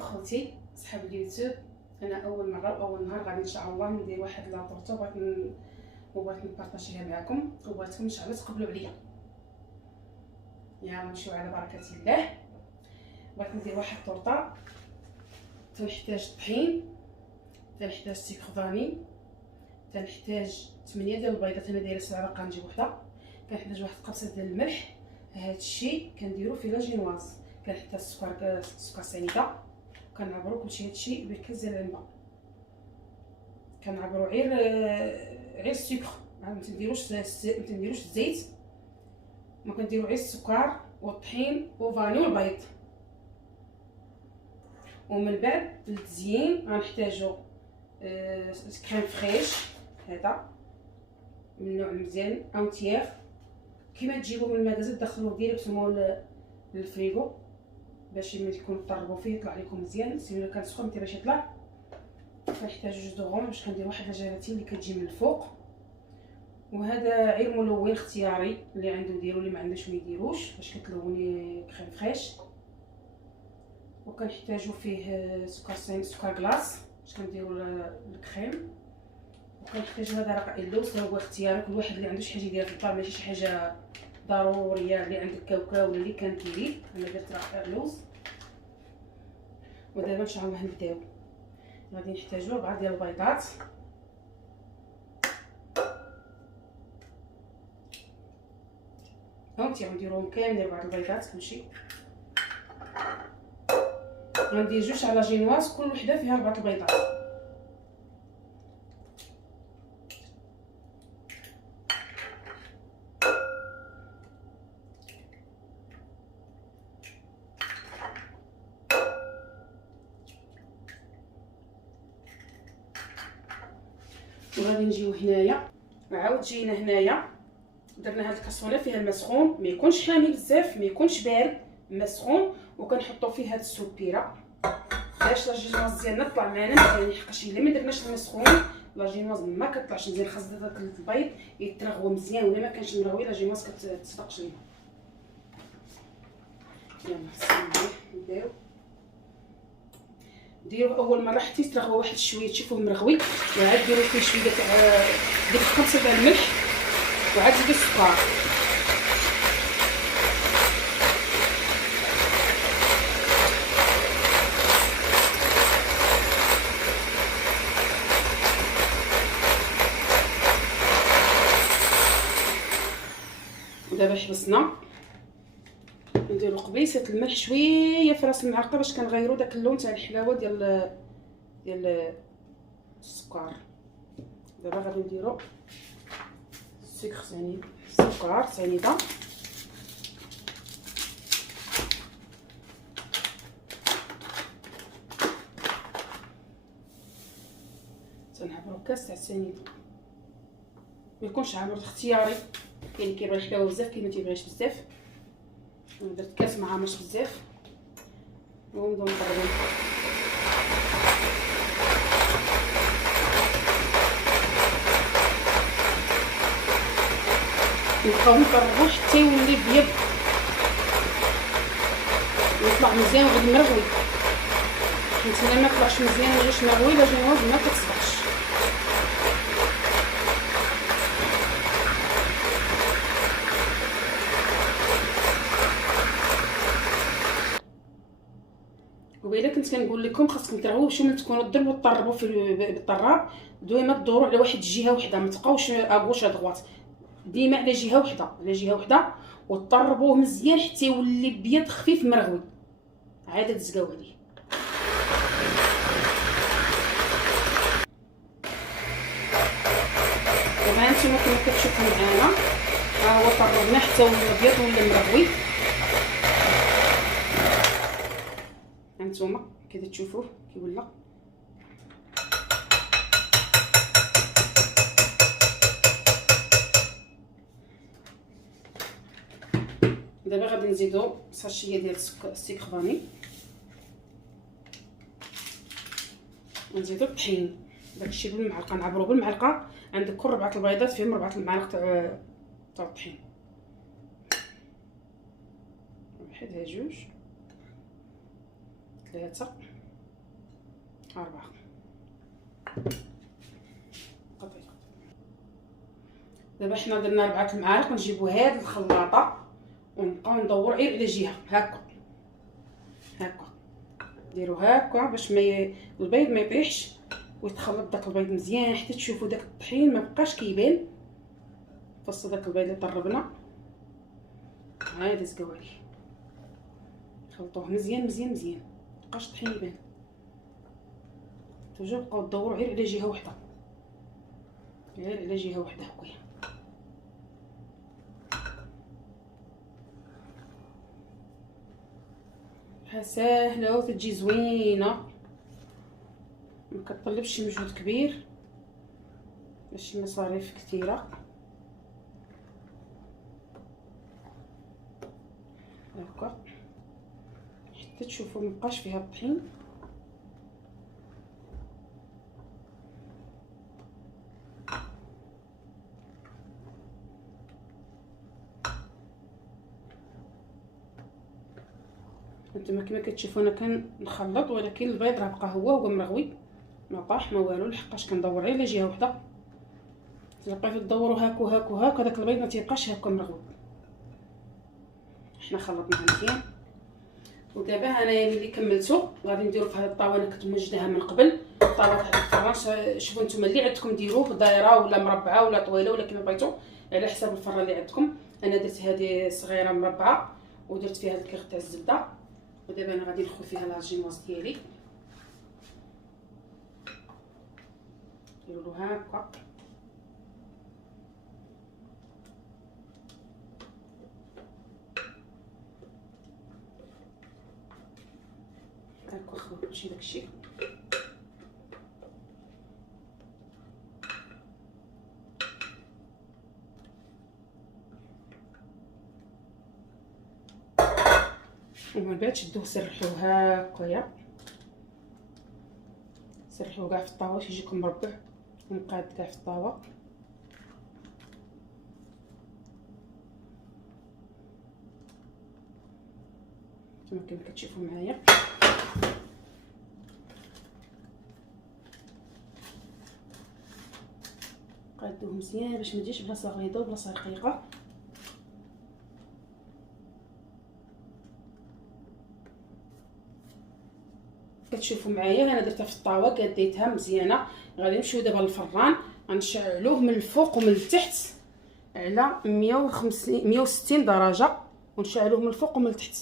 خوتي صحاب اليوتيوب. انا اول مره واول نهار غادي ان شاء الله ندير واحد لاطورطو وبغيت نبارطاجيها معكم وبغيتكم ان شاء الله تقبلوا عليا. يلا نمشيو على بركه الله. بغيت ندير واحد الطورطه. تنحتاج طحين، تنحتاج سكر فاني، تنحتاج 8 ديال البيضات. انا دايره 7 باقا نجيب وحده. كنحتاج واحد القبصه ديال الملح. هذا الشيء كنديرو في لاجينواز. كنحتاج السكر سنيده. كنعبرو كلشي هادشي بكاس ديال العنبه. كنعبرو غير السكر، ما تنديروش الزيت، ما كنديرو غير السكر والطحين وفاني والبيض. ومن بعد للتزيين غنحتاجو كريم فريش، هذا من نوع مزيان اونتيير كيما تجيبو من المغازه تدخلوه ديريكتومون للفريغو باش ملي تكونوا طربوا فيه يطلع لكم مزيان. سير كان سخون ما باش يطلع. كنحتاجو جوج دو غوم باش كندير واحد الجيلاتين اللي كتجي من الفوق. وهذا غير ملون اختياري، اللي عنده ديرو اللي ما عندوش ما يديروش باش كتلوني كريم فريش. وكنحتاجو فيه سكر كلاص باش كنديرو الكريم. وكنحتاجو هذا رقاق اللوز، هو اختياري، كل واحد اللي عنده شي حاجه يديرها في الدار، ماشي شي حاجه ضروريه اللي عندك كاوكاو ولا اللي كنديريه. انا درت رقاق اللوز. ودابا ان شاء الله نبداو. غادي نحتاجو 4 ديال البيضات، هانتي غنديروهم كاملين 4 البيضات كلشي. غندير جوج على جينواز، كل وحده فيها 4 البيضات. وغادي نجيو هنايا، عاود جينا هنايا درنا هاد الكاسرونه فيها الماء سخون، ما يكونش حامي بزاف ما يكونش بارد، الماء سخون. وكنحطوا فيه هاد السبيره باش لاجينواز ديالنا طلع معنا مزيان، حقاش الا ما درناش الماء سخون لاجينواز ما كطلعش مزيان. خاص داك البيض يترغوى مزيان، ولا ما كانش مروي لاجينواز كتصفقش لينا. يلا بسم الله نبداو. ديروا اول مره حتى يترغوا واحد شويه تشوفوه مرغوي، وعاد ديروا فيه شويه ديك الخمسه ديال الملح، وعاد زيدوا السكر. ودابا حبسنا. نديرو قبيصه الملح شويه في راس المعلقه باش كنغيروا داك اللون تاع الحلاوه ديال السكر. دابا غادي نديرو السكر سنيده. تنعبرو كاس تاع سنيده، ما يكونش عامر، اختياري. كاين اللي كيبغي الحلاوه بزاف، كاين ما تيبغيش بزاف. انا درت كاس ما عامرش بزاف. ونبداو نضربو. نبقاو نقربو حتى يولي بيض ويطلع مزيان وغادي مروي. حيت الا ما طلعش مزيان ما جاش مروي لاجينواز ما كتصبحش. وإلا كنت كنقول لكم خاصكم ترغبوا باش ملي تكونوا تضربوا طربوا بالطراب دويما تدوروا على واحد الجهه وحده، ما تبقاوش اغوش ادغوات، ديما على جهه وحده وتطربوه مزيان حتى يولي بيض خفيف مرغوي، عاد تزقاو عليه. دابا هانتوما كما كتشوفوا معانا ها هو طربنا حتى ولا بيض ولا مرغوي. هانتوما كي تشوفوه كي ولا. دابا غادي نزيدو ساشيه ديال السكر فاني، ونزيدو الطحين. داكشي بالمعلقه، نعبرو بالمعلقه. عندك كل 4 البيضات فيهم 4 المعالق تاع الطحين. واحد، ها جوج، 3، 4 دابا حنا درنا 4 المعالق. نجيبو هاد الخلاطه ونبقاو ندورو غير على جهه هكا هكا. ديرو هكا باش البيض ما يطيحش ويتخلط داك البيض مزيان حتى تشوفوا داك الطحين ما بقاش كيبان في وسط داك البيض اللي طربنا. هادي زكوالي خلطوه مزيان مزيان مزيان مبقاش الطحين يبان. توجو بقاو تدوروا غير على جهه وحده، غير على جهه وحده هكايا. ساهله وتجي زوينه، ما كتطلبش شي مجهود كبير، ماشي مصاريف كثيره. هكا حتى تشوفوا مبقاش فيها الطحين. انتما كما كتشوفوا انا كنخلط، ولكن البيض راه بقى هو مرغوي، ما طاح ما والو، لحقاش كندور غير على جهه وحده. بقيتو تدوروا هاك وهاك وهاك داك البيض ما تيبقاش هكا مرغوي. حنا خلطناه مزيان. ودابا انايا ملي كملتو غادي نديرو في هاد الطاوه. انا كنت موجداها من قبل، الطاوه تاع الفران. شوفوا نتوما اللي عندكم ديروه دايره ولا مربعه ولا طويله ولا كما بغيتو على حساب الفران اللي عندكم. انا درت هذه صغيره مربعه ودرت فيها الكيغ تاع الزبده. ودابا انا غادي ندخل فيها لاجينواز ديالي. نديرو هكا هكا خلط كلشي داكشي. ومن بعد شدوه سرحوه هكايا، سرحوه كاع في الطاوه باش يجيكم مربع ومقاد كاع في الطاوه. كما كتشوفوا معايا. قادوه مزيان باش ما تجيش بلاصه غليظه وبلاصه رقيقه. كتشوفوا معايا انا درتها في الطاوه قاديتها مزيانه. غادي نمشيو دابا للفران، غنشعلوه من الفوق ومن التحت على 160 درجه، ونشعلوه من الفوق ومن التحت.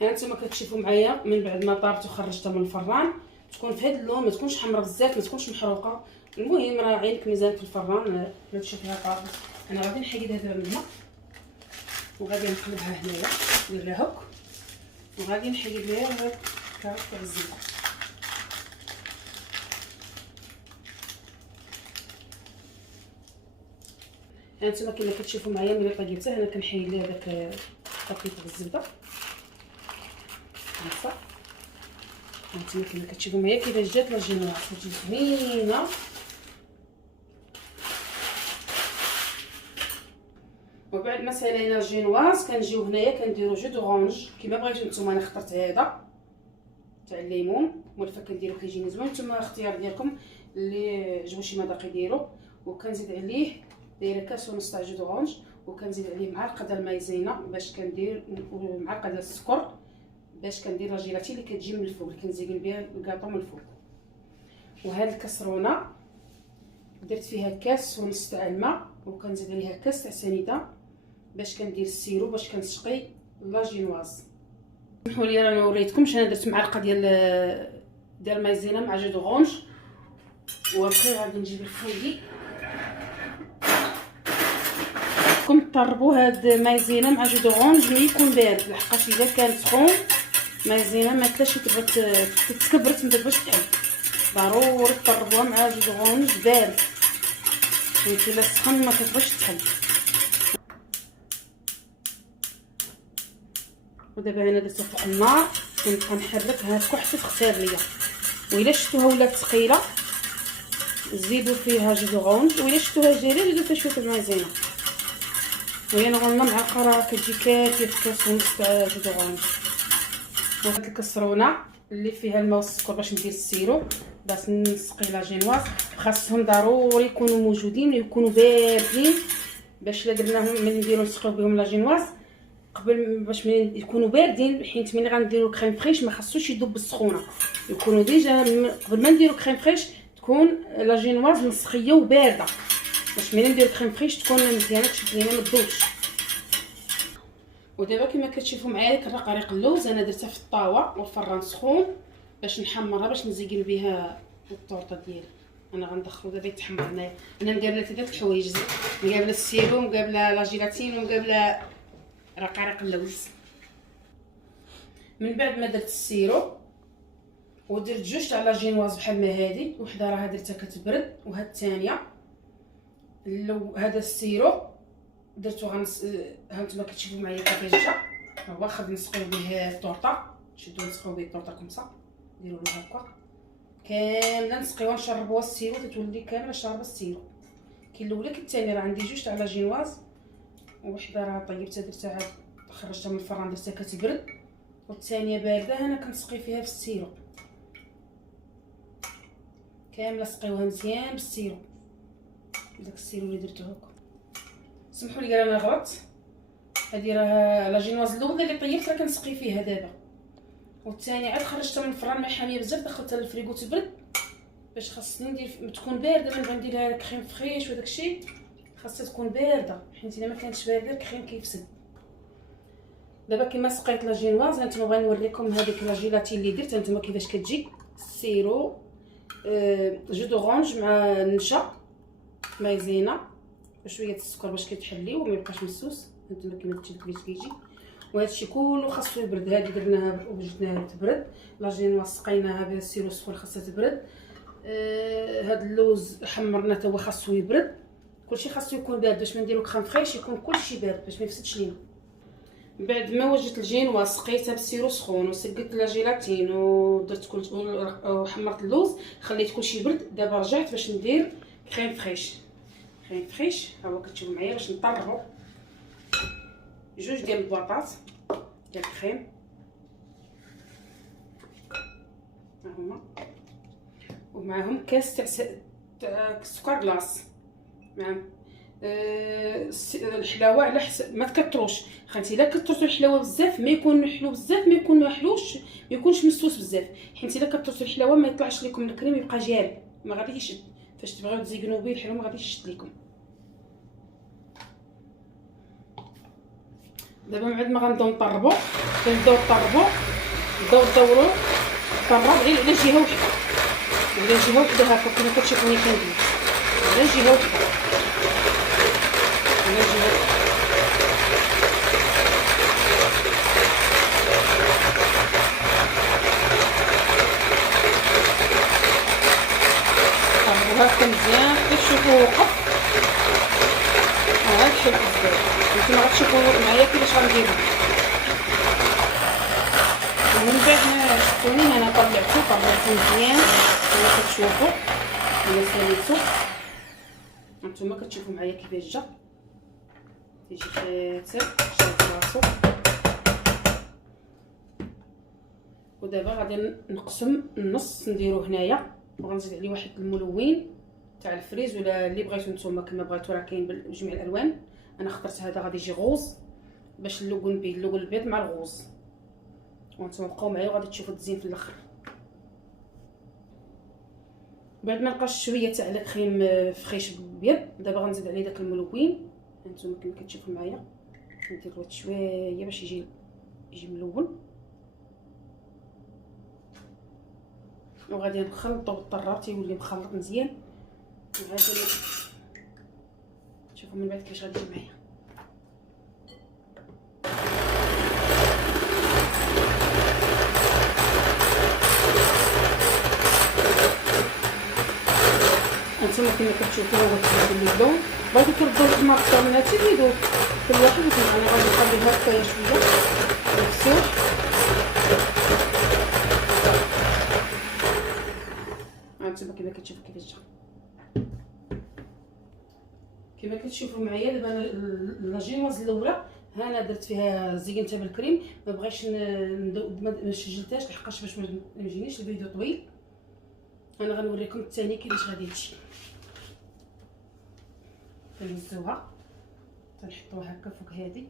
ها نتوما كتشوفوا معايا من بعد ما طابت وخرجتها من الفران تكون في هذا اللون، ما تكونش حمراء بزاف ما تكونش محروقه. المهم راه عينك ميزان في الفران لا تشوفيها طابت. انا غادي نحيدها دابا منها وغادي نقلبها هنايا، ندير لها هك وغادي نحيد ليها هاد الكاروط تاع الزبده. هانتوما كما كتشوفوا معايا ملي طيبتها انا كنحيد ليها داك الطاكي تاع الزبده. هانتوما كما كتشوفوا معايا كيفاش جات لاجينواز، تجي زوينه. وبعد ما سالينا الجينواز كنجيو هنايا كنديرو جو دورانج كما بغيتو نتوما. انا اخترت هذا تاع الليمون والفا كنديرو كيجيني زوين، نتوما اختيار ديالكم اللي عجبو شي مذاق يديرو. وكنزيد عليه دايره كاس ونص تاع جو دورانج، وكنزيد عليه معلقه ديال المايزينا باش كندير، معلقه ديال السكر باش كندير لا جيلاتي اللي كتجي من الفوق اللي كنزيقل بها الكاطو من الفوق. وهاد الكسرونه درت فيها كاس ونص تاع الماء، وكنزيد عليها كاس تاع سنيده باش كندير السيرو باش كنسقي لاجينواز. سمحوا لي انا وريتكمش، انا درت معلقه ديال المايزينا مع جو دورانج. وابخي غادي نجيب الفويلي كم طربوا هاد مايزينا مع جو دورانج ملي يكون بارد، لحقاش الا كان سخون مايزينا ما كلاش تبغى تتكبرت ما تبغاش تحل. ضروري تطربوها مع جو دورانج بارد، حيت الا سخن ما كتبغيش تحل. ودابا انا درتها فوق النار كنبقى نحركها هكا حتى تختار ليا. وإلا شفتوها ولات ثقيله زيدوا فيها جو دورانج، وإلا شفتوها جاريه زيدوا فيها شويه المايزينا. وهي نورمالمون معلقه راه كتجي كافيه في كاس ونص تاع جو دورانج. وهاد الكسرونه اللي فيها الماء والسكر باش ندير السيرو باش نسقي لا جينواز. خاصهم ضروري يكونوا موجودين ويكونوا باردين باش الا درناهم ملي نديرو نسقيو بهم لا جينواز قبل باش ملي يكونوا باردين، حيت ملي غنديرو كريم فريش ما خاصوش يذوب بالسخونه، يكونوا ديجا قبل ما نديرو كريم فريش تكون لا جينواز مسخيه وبارده باش ملي نديرو كريم فريش تكون مزيانه تشد لينا ما تذوبش. ودابا كما كتشوفوا معايا ديك الرقاريق اللوز انا درتها في الطاوه والفران سخون باش نحمرها باش نزيقلو بها الطورطه ديالي. انا غندخلو دابا يتحمر هنايا. انا مقابله ثلاث الحوايج، مقابله السيرو مقابله لا جيلاتين ومقابله رقاريق اللوز. من بعد ما درت السيرو ودرت جوج تاع لا جينواز بحال ما هادي، وحده راها درتها كتبرد وهاد الثانيه هذا السيرو درتو هانتوما كتشوفوا معايا كيفاش جا. هو خد نسقيو به الطورطه، نشدو نسقيو به الطورطه كمسا نديرو له هكا كامله نسقيوها نشربوها السيرو تتولي كامله شاربه السيرو. كاين الاولى كاين الثانيه. راه عندي جوج تاع لا جينواز وحده راه طيبتها درتها عاد خرجتها من الفران درتها كتبرد، والثانيه بارده انا كنسقي فيها في السيرو كامله. سقيوها مزيان بالسيرو داك السيرو اللي درتو هكا. سمحوا لي انا غلط، هذه راه لا جينواز الاولى اللي طيبت راه كنسقي فيها دابا، والثانيه عاد خرجتها من الفران ما حاميه بزاف دخلتها للفريغو تبرد باش خاصني ندير تكون بارده. من غندير لها كريم فريش وداك الشيء خاصها تكون بارده، حيت الا ما كانتش بارده الكريم كيفسد. دابا كما سقيت لا جينواز هانتوما بغا نوريكم هذيك لا جيلاتين اللي درت هانتوما كيفاش كتجي. السيرو جو دورانج مع النشا مايزينا وشويه السكر باش كيتحليو وما يبقاش مسوس. هانتوما كما كتشوفوا كيفاش كيجي، وهذا الشيء كله خاصو يبرد. هذه درناها وجدناها تبرد، لا جينواز سقيناها بالسيرو سخون خاصها تبرد. هذا اللوز حمرنا حتى هو خاصو يبرد. كلشي خاصو يكون بارد باش ما نديرو كريم فريش يكون كلشي بارد باش ما يفسدش لينا. بعد ما وجدت الجينواز سقيتها بالسيرو سخون وسقيت لا جيلاتين ودرت كل وحمرت اللوز خليت كلشي يبرد. دابا رجعت باش ندير كريم فريش. كريم فريش ها هو كتشوفوا معايا باش نطربو جوج ديال البواطات ديال الكريم ها هما، ومعاهم كاس تاع سكر كلاص مع الحلاوه على حسب ما تكثروش. خاطر الا كثرتوا الحلاوه بزاف ما يكون حلو بزاف ما يكون حلوش ما يكونش مسوس بزاف، حيت الا كثرتوا الحلاوه ما يطلعش لكم الكريم يبقى جاري ما غاديش يشد. فاش تبغيو تزينوا به الحلو ما غاديش يشد لكم. دابا من بعد ما غنبداو نطربوا كنبداو نطربوا نبداو ندوروا طرب غير على جهه وحده، على جهه وحده هكا كما كتشوفوني كندير على جهه وحده على جهه طربوا هكا مزيان كتشوفوا وقف. هاد شوف بزاف نتوما غتشوفوا معايا كيفاش غنديرو. ومن بعد ما شفتوني انا طلعتو مزيان كما كتشوفوا انا ساليتو. نتوما كتشوفوا معايا كيفاش جا تيجي خاتر شاد راسو. ودابا غادي نقسم النص نديرو هنايا وغنزيد عليه واحد الملون تاع الفريز ولا اللي بغيتو نتوما كما بغيتو. راه كاين بجميع الالوان، انا اخترت هذا غادي يجي غوز باش اللون البيض مع الغوز. وانتم بقاو معايا وغادي تشوفوا التزيين في الاخر. بعد ما نقاش شويه تاع الكريم فريش بيض دابا غنزيد عليه داك الملون. هانتوما كما كتشوفوا معايا ندير واحد شويه باش يجي ملون، وغادي نخلطو بالطراب تيولي مخلط مزيان. وهذا شوفوا من بعد كيفاش غادي يجي معايا. هانتوما كما كتشوفوا هو كيولي اللون. بغيتو تردوا الحمار اكثر من هادشي زيدوا كل واحد. انا غادي نخليها هكايا شويه مفتوح. هانتوما كما كتشوفوا كيفاش جا. كما كتشوفوا معايا دابا لا جينواز الاولى ها انا درت فيها زينتها بالكريم، ما بغيتش ما سجلتهاش لحقاش باش ما يجينيش الفيديو طويل. انا غنوريكم الثاني كيفاش غادي تجي. كنهزوها تنحطوها هكا فوق هذه،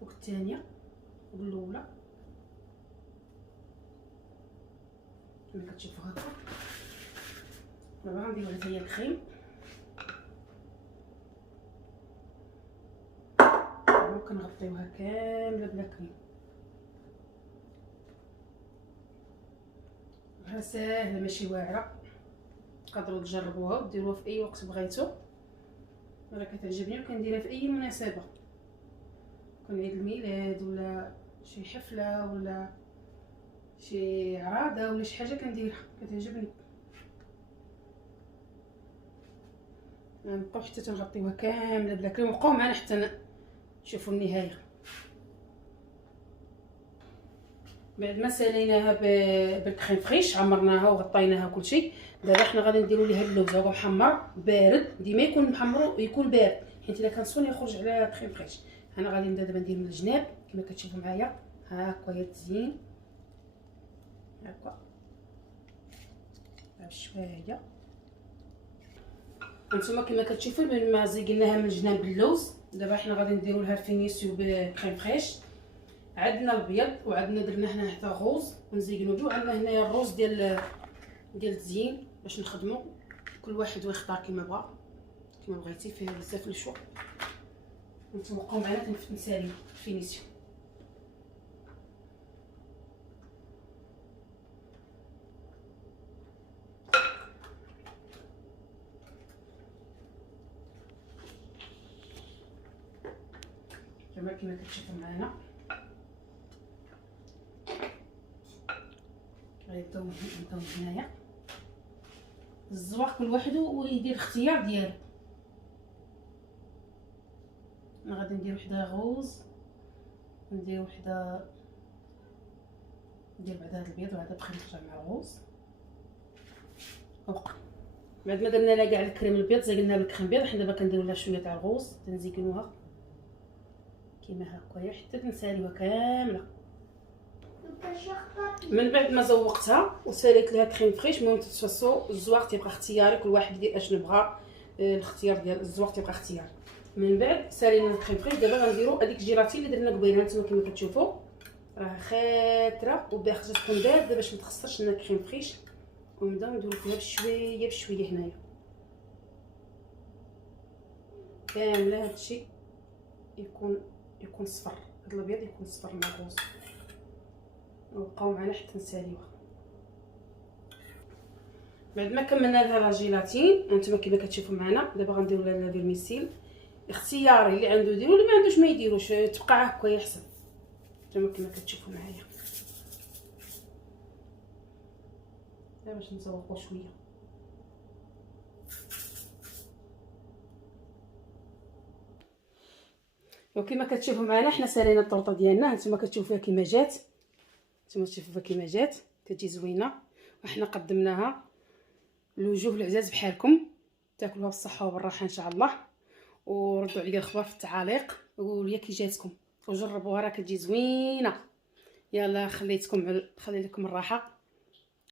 فوق الثانيه، فوق الاولى كما كتشوفوا هكا. دابا غنديرو حتى هي الكريم، كنغطيوها كامله بلا كريم. راه ساهله ماشي واعره، تقدروا تجربوها وديروها في اي وقت بغيتو. راه كتعجبني وكنديرها في اي مناسبه، كون عيد الميلاد ولا شي حفله ولا شي عراضه ولا شي حاجه كنديرها، كتعجبني. نبقاو حتى تنغطيوها كامله بلا كريم، وبقاو معنا حتى نشوفوا النهايه. بعد ما ساليناها بالكريم فريش، عمرناها وغطيناها كلشي. دابا حنا غادي نديرو ليها اللوز. هو محمر بارد، ديما يكون محمر ويكون بارد، حيت الا كان سخون يخرج على كريم فريش. انا غادي نبدا دابا ندير من الجناب كما كتشوفوا معايا. هاكا هي التزيين هاكا بشويه. هانتوما كما كتشوفوا من ما زيقناها من الجناب باللوز. دابا حنا غادي نديرو لها الفينيسيو بكريم فريش. عندنا الابيض وعندنا درنا هنا حتى غوز ونزينو به، وعندنا هنايا الروز ديال التزيين باش نخدمو. كل واحد ويختار كما بغا، كما بغيتي، فيها بزاف الشو. نتوما بقاو معنا نساليو الفينيسيو. كما كتشوفوا معنا غنبداو هنايا. الزواق كل واحد ويدير الاختيار ديالو. انا غادي ندير وحده غوز، ندير وحده ندير بعدا هذا البيض وهذا بخير نرجع مع الغوز. بعد ما درنا لها كاع الكريم البيض زيناها بالكريم البيض، حنا دابا كنديروا لها شويه تاع الغوز تنزينوها كيما هكايا حتى تنساليوها كامله. من بعد ما زوقتها وساليت لها كريم فريش، المهم تتفصو. الزواق تيبقى اختياري، كل واحد يدير اشنو بغا. الاختيار ديال الزواق تيبقى اختياري. من بعد سالينا الكريم فريش. دابا غنديرو هذيك الجيلاتين اللي درنا قبيله، نتوما كما كتشوفوا راه خاطره وباخذه تكون بارده باش ما تخسرش لنا الكريم فريش. ونبداو نديرو فيها بشويه بشويه هنايا كامله. هادشي يكون صفر، هاد الابيض يكون صفر مع الغوز، وبقاو معنا حتى نساليوها. بعد ما كملنا لها لا جيلاتين، هانتوما كما كتشوفوا معنا. دابا غنديرو لها الفيرميسيل اختياري، اللي عنده يديرو، اللي ما عندوش ما يديروش، تبقى هكا احسن. هانتوما كما كتشوفوا معايا. دابا باش نزوقو شويه. وكما كتشوفوا معنا حنا سالينا الطرطه ديالنا. هانتوما كتشوفوها كما جات، نتوما تشوفوها كما جات، كتجي زوينه. وحنا قدمناها لوجوه العزاز بحالكم. تاكلوها بالصحه وبالراحه ان شاء الله، وردوا عليا الخبر في التعاليق وقولوا لي كي جاتكم، وجربوها راه كتجي زوينه. يلا خلي لكم الراحه.